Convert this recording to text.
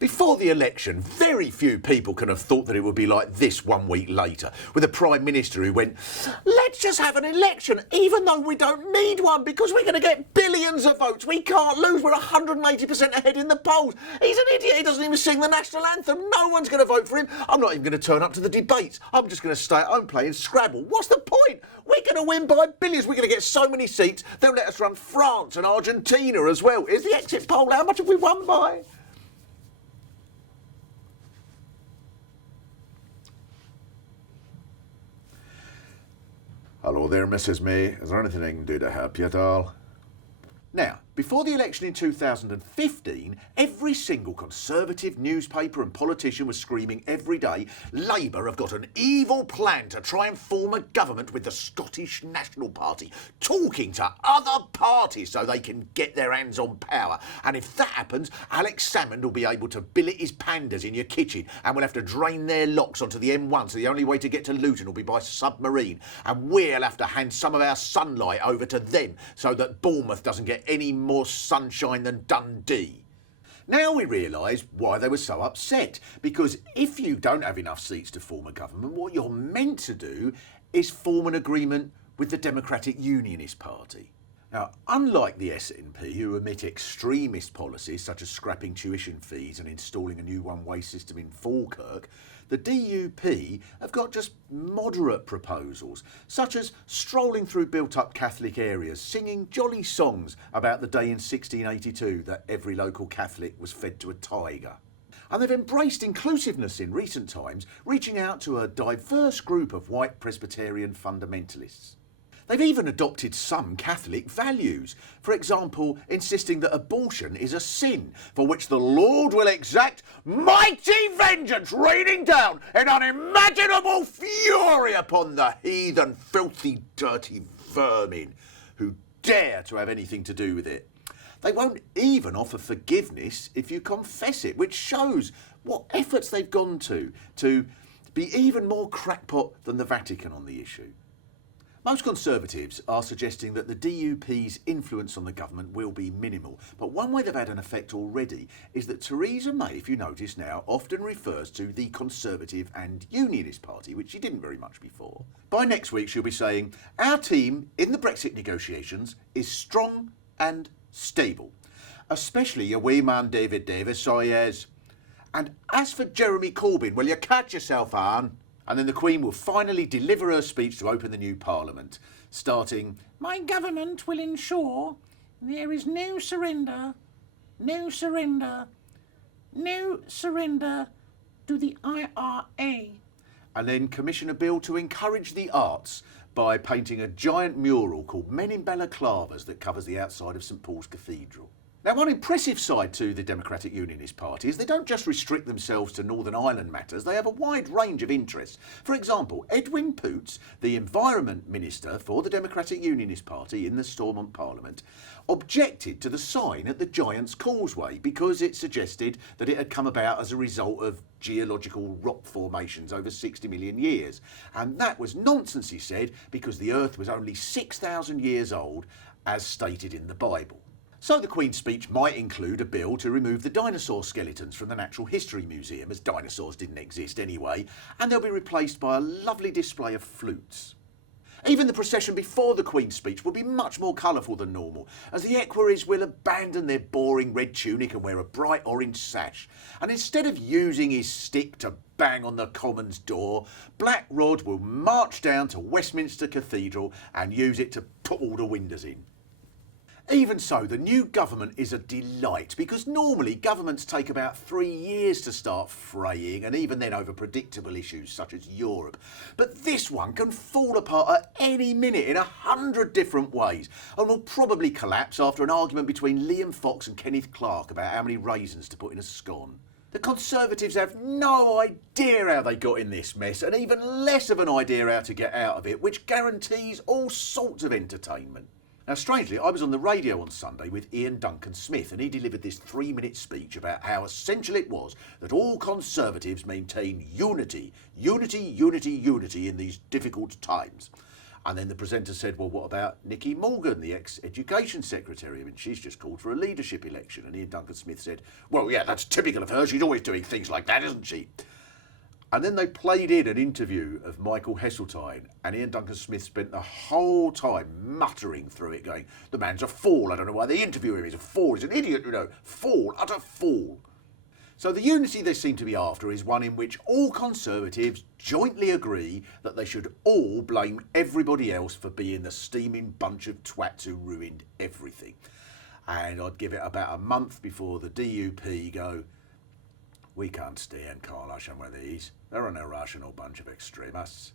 Before the election, very few people can have thought that it would be like this 1 week later, with a Prime Minister who went, let's just have an election, even though we don't need one, because we're going to get billions of votes. We can't lose. We're 180% ahead in the polls. He's an idiot. He doesn't even sing the national anthem. No one's going to vote for him. I'm not even going to turn up to the debates. I'm just going to stay at home playing Scrabble. What's the point? We're going to win by billions. We're going to get so many seats, they'll let us run France and Argentina as well. Here's the exit poll. How much have we won by? Hello there, Mrs. May. Is there anything I can do to help you at all? Now, before the election in 2015, every single Conservative newspaper and politician was screaming every day, Labour have got an evil plan to try and form a government with the Scottish National Party, talking to other parties so they can get their hands on power. And if that happens, Alex Salmond will be able to billet his pandas in your kitchen and we'll have to drain their locks onto the M1, so the only way to get to Luton will be by submarine. And we'll have to hand some of our sunlight over to them so that Bournemouth doesn't get any more sunshine than Dundee. Now we realise why they were so upset, because if you don't have enough seats to form a government, what you're meant to do is form an agreement with the Democratic Unionist Party. Now, unlike the SNP, who emit extremist policies such as scrapping tuition fees and installing a new one-way system in Falkirk, the DUP have got just moderate proposals, such as strolling through built-up Catholic areas, singing jolly songs about the day in 1682 that every local Catholic was fed to a tiger. And they've embraced inclusiveness in recent times, reaching out to a diverse group of white Presbyterian fundamentalists. They've even adopted some Catholic values. For example, insisting that abortion is a sin for which the Lord will exact mighty vengeance, raining down in unimaginable fury upon the heathen, filthy, dirty vermin who dare to have anything to do with it. They won't even offer forgiveness if you confess it, which shows what efforts they've gone to be even more crackpot than the Vatican on the issue. Most Conservatives are suggesting that the DUP's influence on the government will be minimal, but one way they've had an effect already is that Theresa May, if you notice now, often refers to the Conservative and Unionist Party, which she didn't very much before. By next week she'll be saying, our team in the Brexit negotiations is strong and stable, especially your wee man David Davis, so he is. And as for Jeremy Corbyn, will you catch yourself, Anne? And then the Queen will finally deliver her speech to open the new Parliament, starting, my government will ensure there is no surrender to the IRA. And then commission a bill to encourage the arts by painting a giant mural called Men in Balaclavas that covers the outside of St Paul's Cathedral. Now, one impressive side to the Democratic Unionist Party is they don't just restrict themselves to Northern Ireland matters, they have a wide range of interests. For example, Edwin Poots, the Environment Minister for the Democratic Unionist Party in the Stormont Parliament, objected to the sign at the Giant's Causeway because it suggested that it had come about as a result of geological rock formations over 60 million years. And that was nonsense, he said, because the Earth was only 6,000 years old, as stated in the Bible. So the Queen's speech might include a bill to remove the dinosaur skeletons from the Natural History Museum, as dinosaurs didn't exist anyway, and they'll be replaced by a lovely display of flutes. Even the procession before the Queen's speech will be much more colourful than normal, as the equerries will abandon their boring red tunic and wear a bright orange sash. And instead of using his stick to bang on the Commons' door, Black Rod will march down to Westminster Cathedral and use it to put all the windows in. Even so, the new government is a delight, because normally governments take about 3 years to start fraying, and even then over predictable issues such as Europe. But this one can fall apart at any minute in 100 different ways, and will probably collapse after an argument between Liam Fox and Kenneth Clarke about how many raisins to put in a scone. The Conservatives have no idea how they got in this mess, and even less of an idea how to get out of it, which guarantees all sorts of entertainment. Now, strangely, I was on the radio on Sunday with Ian Duncan Smith, and he delivered this 3-minute speech about how essential it was that all Conservatives maintain unity in these difficult times. And then the presenter said, well, what about Nicky Morgan, the ex-education secretary? I mean, she's just called for a leadership election. And Ian Duncan Smith said, well, yeah, that's typical of her. She's always doing things like that, isn't she? And then they played in an interview of Michael Heseltine, and Ian Duncan Smith spent the whole time muttering through it, going, the man's a fool. I don't know why they interview him. He's a fool. He's an idiot, you know. Fool. Utter fool. So the unity they seem to be after is one in which all Conservatives jointly agree that they should all blame everybody else for being the steaming bunch of twats who ruined everything. And I'd give it about a month before the DUP go, we can't stand Carlash and with these. They're an irrational bunch of extremists.